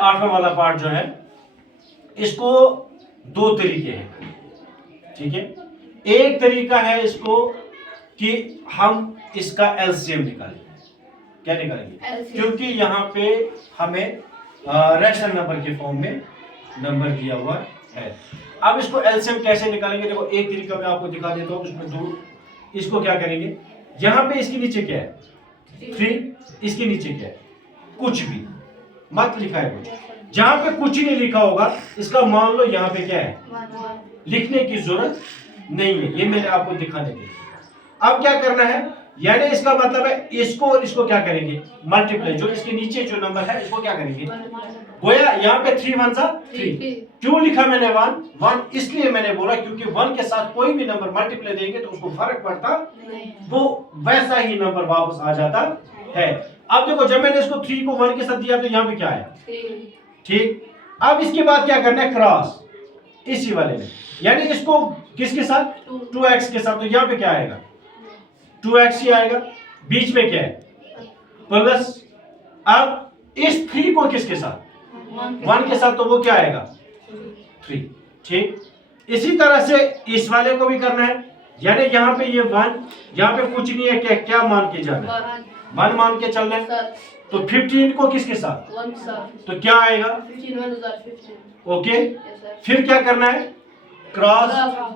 आठवां वाला पार्ट जो है इसको दो तरीके हैं, ठीक है। एक तरीका है इसको कि हम इसका एलसीएम निकालेंगे। क्या निकालेंगे? क्योंकि यहाँ पे हमें रैशनल नंबर के फॉर्म में नंबर दिया हुआ है। अब इसको एलसीएम कैसे निकालेंगे? देखो एक तरीका मैं आपको दिखा देता हूँ। उसमें दो, इसको क्या करेंगे, यहाँ पे इसके नीचे क्या है 3, इसके नीचे क्या है कुछ भी मत लिखा है कुछ। जहां पे कुछ ही नहीं लिखा होगा इसका मान लो यहाँ पे क्या है, लिखने की जरूरत नहीं है। ये मैंने आपको दिखाने के लिए। अब क्या करना है, यानी इसका मतलब है इसको और इसको क्या करेंगे मल्टीप्लाई। जो इसके नीचे जो नंबर है इसको क्या करेंगे, गोया यहाँ पे 3 1 3। क्यों लिखा मैंने 1 इसलिए मैंने बोला क्योंकि 1 के साथ कोई भी नंबर मल्टीप्लाई देंगे तो उसको फर्क पड़ता, वो वैसा ही नंबर वापस आ जाता है। अब देखो जब मैंने इसको 3 को 1 के साथ दिया तो यहाँ पे क्या है, ठीक। अब इसके बाद क्या करना है, क्रॉस इसी वाले में, यानी इसको किसके साथ 2x के साथ। तो यहाँ पे क्या आएगा 2x ही आएगा, बीच में क्या है प्लस। अब इस 3 को किसके साथ 1 के साथ, तो वो क्या आएगा 3, ठीक। इसी तरह से इस वाले को भी करना है, यानी यहाँ पे ये 1, यहाँ पे कुछ नहीं है, क्या मान के जाना है 1 मान के चलना है। तो 15 को किसके साथ, तो क्या आएगा 15 ओके। फिर क्या करना है क्रॉस,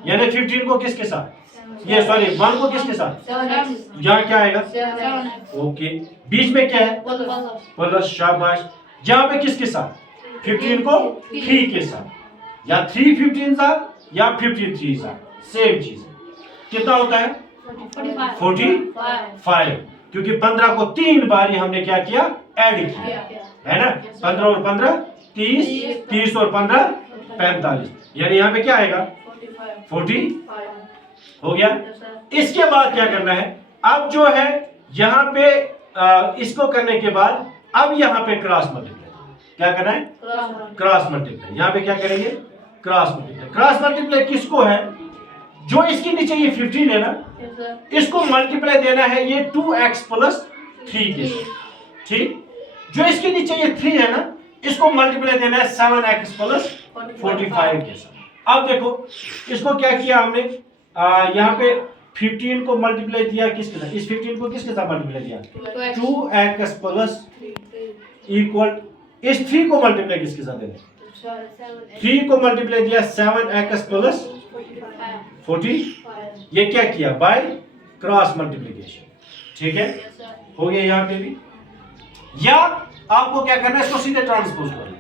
यानी 15 को किसके साथ, ये सॉरी 1 को किसके साथ, यहाँ क्या आएगा ओके। बीच में क्या है प्लस, शाबाश। यहाँ पे किसके साथ 15 को 3 के साथ, या 3 15 सा या 15 3 सा, सेम चीज है। कितना होता है 45, क्योंकि 15 को 3 बार हमने क्या किया ऐड किया है ना। 15 और 15 30, 30 और 15 45, यानी यहाँ पे क्या आएगा 40 हो गया। इसके बाद क्या करना है, अब जो है यहाँ पे इसको करने के बाद अब यहाँ पे क्रॉस मल्टीप्लाई, क्या करना है क्रॉस मल्टीप्लाई। यहाँ पे क्या करेंगे क्रॉस मल्टीप्लाई। क्रॉस मल्टीप्लाई किसको है, जो इसके नीचे ये 15 है ना, इसको मल्टीप्लाई देना है ये 2x प्लस 3 के साथ, ठीक। जो इसके नीचे ये 3 है ना, इसको मल्टीप्लाई देना है 7x प्लस 45 के साथ। अब देखो इसको क्या किया हमने, यहाँ पे 15 को मल्टीप्लाई दिया किसके साथ, इस 15 को किसके साथ मल्टीप्लाई दिया 2x प्लस इक्वल, इस 3 को मल्टीप्लाई किसके साथ देना, 3 को मल्टीप्लाई दिया 7x प्लस 40, ये क्या किया बाय क्रॉस मल्टीप्लिकेशन, ठीक है हो गया यहाँ पे भी। या आपको क्या करना है, इसको सीधे ट्रांसपोज करना,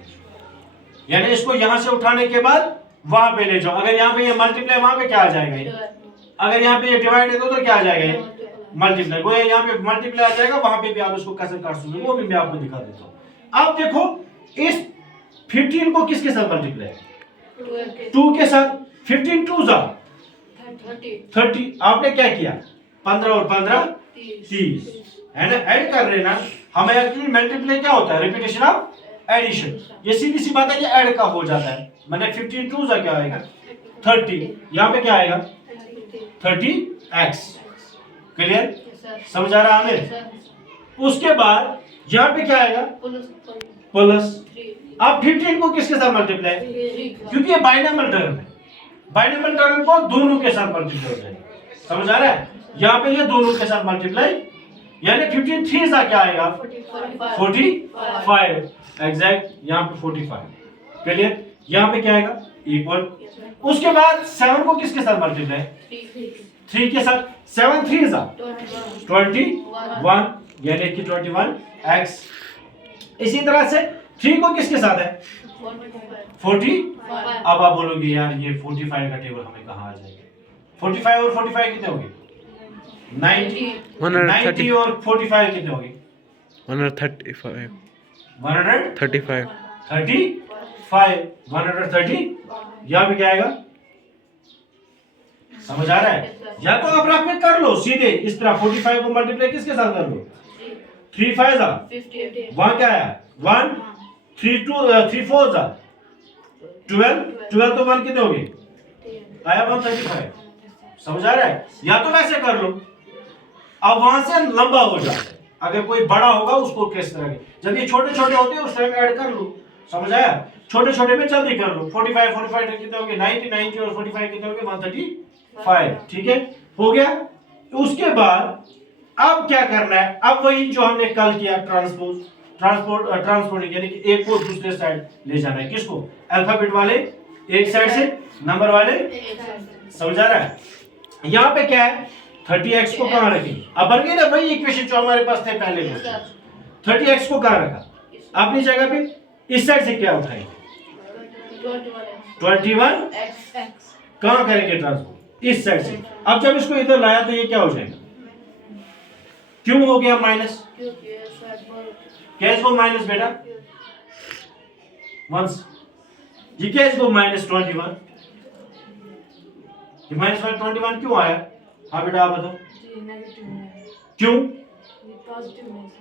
यानी इसको यहां से उठाने के बाद वहां पे ले जाओ। अगर यहाँ पे ये मल्टीप्लाई, वहां पे क्या आ जाएगा ये, अगर यहाँ पे ये डिवाइड है तो क्या आ जाएगा ये मल्टीप्लाई, वो यहाँ पे मल्टीप्लाई आ जाएगा, वहां पे भी आप उसको कैसे काट सकते, वो भी मैं आपको दिखा देता हूँ। अब देखो इस 15 को किसके साथ मल्टीप्लाई 2 के साथ, 15 2 जा 30, आपने क्या किया 15 और 15 30 है ना, ऐड कर रहे ना। हमें एक्चुअली मल्टीप्लाई क्या होता है, रिपीटेशन ऑफ एडिशन। ये सीधी सी बात है, ये ऐड का हो जाता है। मैंने 15 2 जा क्या आएगा 30, यहाँ पे क्या आएगा 30x, क्लियर समझ आ रहा है हमें। उसके बाद यहाँ पे क्या आएगा प्लस। अब 15 को किसके साथ मल्टीप्लाई, क्योंकि ये बाइनोमियल टर्म है, बाइनोमियल टर्म को दोनों के साथ मल्टीप्लाई हो जाएगा, समझ आ रहा है। यहाँ पे ये दोनों के साथ मल्टीप्लाई, यानी 15 3 सा क्या आएगा 45 एग्जैक्ट, यहाँ पे 45 क्लियर। यहाँ पे क्या आएगा इक्वल। उसके बाद 7 को किसके साथ मल्टीप्लाई 3 के साथ, 7 3 सा 21, यानी कि 21x। इसी तरह से 3 को किसके साथ है 40। अब आप बोलोगे यार ये 45 का टेबल हमें कहाँ आ जाएगा, 45 और 45 कितने होंगे 90 और 45 कितने होंगे 135 यहाँ पे क्या आएगा, समझ आ रहा है। या तो आप रफ में कर लो सीधे इस तरह, 45 को मल्टीप्लाई किसके साथ कर लो 3 5 जा, वहां क्या आया 1 3 2 3 4 जा 12 तो 1 कितने हो गए आया 135, समझ आ रहा है। या तो वैसे कर लो, अब वहां से लंबा हो जाता है। अगर कोई बड़ा होगा उसको किस तरह के, जब ये छोटे छोटे होते हैं उस टाइम ऐड कर लो, समझ आया? छोटे छोटे में जल्दी कर लो। 45 45 कितने होंगे 90 90 और 45 कितने होंगे 135। ठीक है, हो गया। उसके बाद अब क्या करना है? अब वही जो हमने कल किया, ट्रांसपोर्ट यानी कि एक को दूसरे साइड ले जाना है। किसको? अल्फाबेट वाले एक साइड से, नंबर वाले समझ आ रहा है? यहाँ पे क्या है 30x को कहाँ रखेंगे? अब बन गई ना वही इक्वेशन जो हमारे पास थे पहले में। 30x को कहाँ रखा? अपनी जगह पे। इस साइड से क्या उठाएंगे? 21 कहाँ करेंगे ट्रांसपोर्ट? इस साइड से। अब जब इसको इधर लाया तो ये क्या हो जाएगा? क्यों हो गया माइनस? क्या इसको माइनस बेटा? वंस ये क्या इसको माइनस 21? ये माइनस 21 क्यों आया? हाँ बेटा आप बताओ क्यों?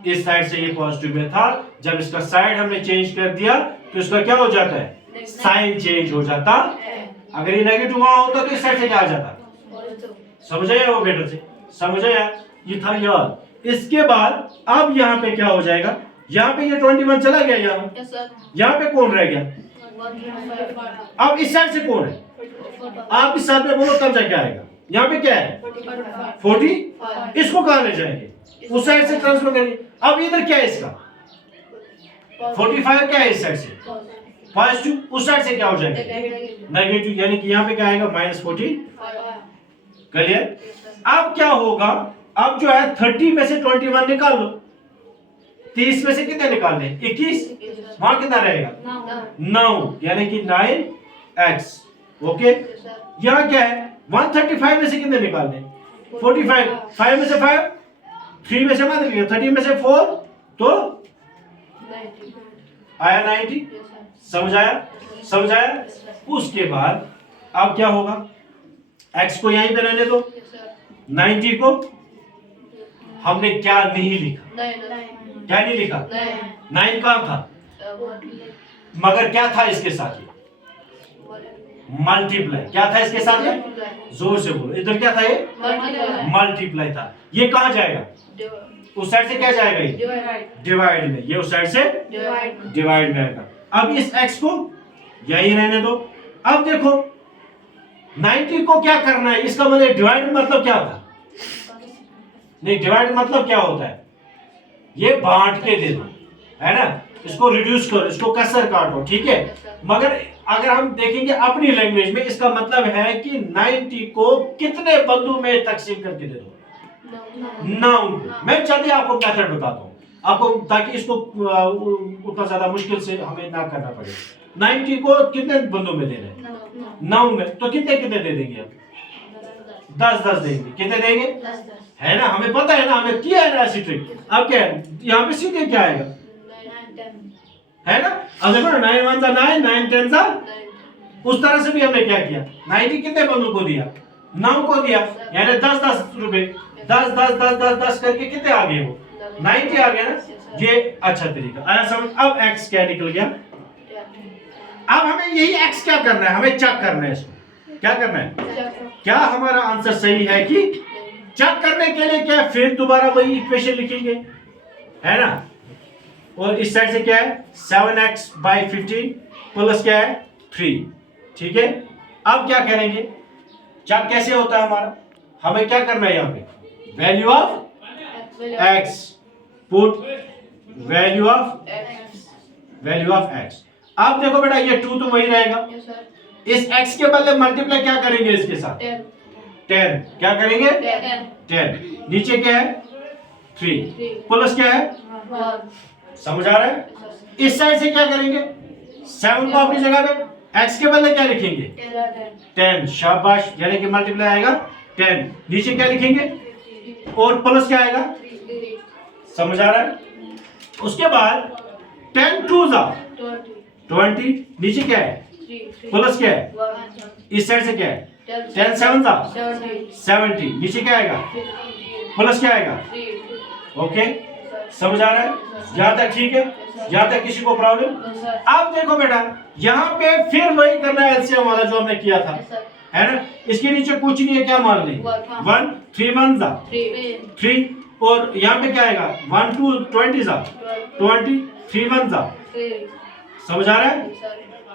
इस साइड से ये पॉजिटिव में था, जब इसका साइड हमने चेंज कर दिया तो इसका क्या हो जाता है? साइन चेंज हो जाता। अगर ये नेगेटिव वहां होता तो इस साइड से क्या आ जाता? समझ आया? वो बेटर से समझ आया? ये था यार। इसके बाद अब यहाँ पे क्या हो जाएगा? यहाँ पे ये 21 चला गया, यहाँ पे कौन रह गया? अब इस साइड से कौन है? आप इस साइड में बोलो तब जाके आएगा। यहाँ पे क्या है 40। इसको कहाँ ले जाएंगे? उस साइड से ट्रांसफर करेंगे। अब इधर क्या है इसका? 45 क्या है इस साइड से? पॉजिटिव। उस साइड से क्या हो जाएगा? नेगेटिव। यानी कि यहाँ पे क्या आएगा? -40। क्लियर? अब क्या होगा? अब जो है 30 में से 21 निकाल लो। 30 में से कितने निकालने? 21। वहां कितना रहेगा? 9 यानी कि 9x। ओके, यहाँ क्या है 135 में से कितने निकालने? 45। 5 में से 5, 3 में से मत लिखिए, 30 में से 4 तो आया 90। समझ आया? समझ आया? उसके बाद अब क्या होगा? x को यहीं पे रहने दो। 90 को हमने क्या नहीं लिखा? क्या नहीं लिखा? 9 कहाँ था? मगर क्या था इसके साथ? मल्टीप्लाई। क्या था इसके साथ? जोर से बोलो। इधर क्या था? ये मल्टीप्लाई था। ये कहाँ जाएगा? उस साइड से क्या जाएगा? ये डिवाइड में। ये उस साइड से डिवाइड में आएगा। अब इस x को यही रहने दो। अब देखो 90 को क्या करना है? इसका मतलब डिवाइड मतलब क्या था? नहीं, डिवाइड मतलब क्या होता है? ये बांट के दे दो, है ना? इसको रिड्यूस करो, इसको कसर काटो, ठीक है? मगर अगर हम देखेंगे अपनी लैंग्वेज में, इसका मतलब है कि 90 को कितने बंदों में तकसीम करके दे दो? 9। मैं जल्दी आपको मेथड बताता हूँ आपको, ताकि इसको उतना ज्यादा मुश्किल से हमें ना करना पड़े। 90 को कितने बंदों में देना है? 9 में। तो कितने कितने दे देंगे? आप 10 देंगे। कितने देंगे? है ना? हमें पता है ना, हमें किया है ना ऐसी ट्रिक। अब क्या है यहाँ पे सीधे क्या आएगा? है ना? अब देखो ना 9 1 9, 9 10 उस तरह से भी हमने क्या किया? 90 कितने बंदों को दिया? 9 को दिया, यानी 10 रुपए। 10 करके कितने आ गए? वो 90 आ गया ना? ये अच्छा तरीका आया समझ। अब x क्या निकल गया? अब हमें यही x क्या करना है? हमें चेक करना है इसको। क्या करना है? क्या हमारा आंसर सही है कि? चेक करने के लिए क्या फिर दोबारा वही इक्वेशन लिखेंगे, है ना? और इस साइड से क्या है 7x/15 प्लस क्या है 3। ठीक है, अब क्या करेंगे? चेक कैसे होता है हमारा? हमें क्या करना है? यहाँ पे value of x, put value of x। अब देखो बेटा ये 2 तो वही रहेगा। इस x के बदले मल्टीप्लाई क्या करेंगे इसके साथ? 10। क्या करेंगे? 10। नीचे क्या है 3 प्लस क्या है 1। समझ आ रहा है? इस साइड से क्या करेंगे? 7 को अपनी जगह पे, x के बदले क्या लिखेंगे? 10। शाबाश, यानी कि मल्टीप्लाई आएगा 10। नीचे क्या लिखेंगे? और प्लस क्या आएगा? समझ आ रहा है? उसके बाद 10 2 20। नीचे क्या है? प्लस क्या है? इस साइड से क्या है? 10 7 70। नीचे क्या आएगा? प्लस क्या आएगा? ओके, समझ आ रहा है? यहाँ तक ठीक है? यहाँ तक किसी को प्रॉब्लम? अब देखो बेटा यहाँ पे फिर वही करना है एलसीएम वाला जो हमने किया था, है ना? इसके नीचे कुछ नहीं है, क्या मान लें? 1 3 1 3। और यहाँ पे क्या आएगा? 1 2 20 20 3 1 समझ आ रहा है?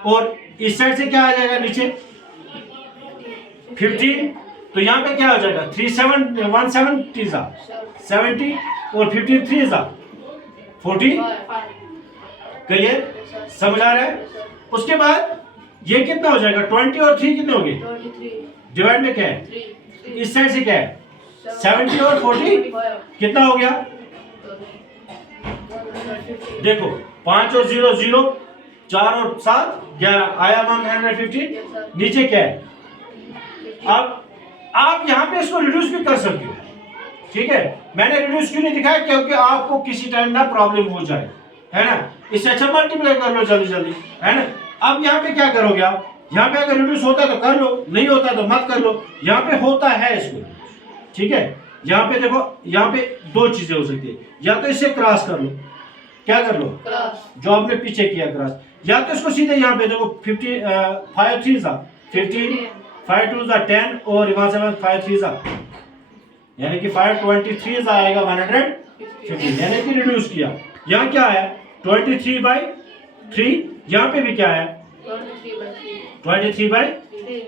और इस साइड से क्या आ जाएगा नीचे 15, तो यहाँ पे क्या हो जाएगा 170 70 और 15 3 40। क्लियर? समझ आ रहा है? उसके बाद ये कितना हो जाएगा 20 और 3 कितने हो गए? डिवाइड में क्या है? इस साइड से क्या है 70 और 40 कितना हो गया? देखो 5 और 0 0, 4 और 7 11 आया 150। नीचे क्या है? अब आप यहाँ पे इसको रिड्यूस भी कर सकते हो, ठीक है। मैंने रिड्यूस क्यों नहीं दिखाया? क्योंकि आपको किसी टाइम ना प्रॉब्लम हो जाए, है ना। इससे अच्छा मल्टीप्लाई कर लो जल्दी जल्दी, है ना। अब यहाँ पे क्या करोगे आप? यहाँ पे अगर रिड्यूस होता है तो कर लो, नहीं होता तो मत कर लो। यहाँ पे होता है इसको, ठीक है। यहाँ पे देखो, यहाँ पे दो चीजें हो सकती है, या तो इससे क्रॉस कर लो, क्या कर लो जो आपने पीछे किया क्रॉस, या तो इसको सीधे यहाँ पे देखो 50 5 3 15 5 2 10 और वहां से 5 3 यानी कि 523 आएगा 150, यानी कि रिड्यूस किया। यहाँ क्या है 23/3, यहाँ पे भी क्या है 23/,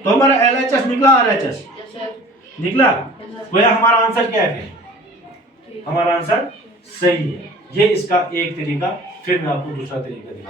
तो हमारा LHS निकला, RHS निकला। तो यह हमारा आंसर क्या है? हमारा आंसर सही है। ये इसका एक तरीका, फिर मैं आपको दूसरा तरीका दिखाता हूं।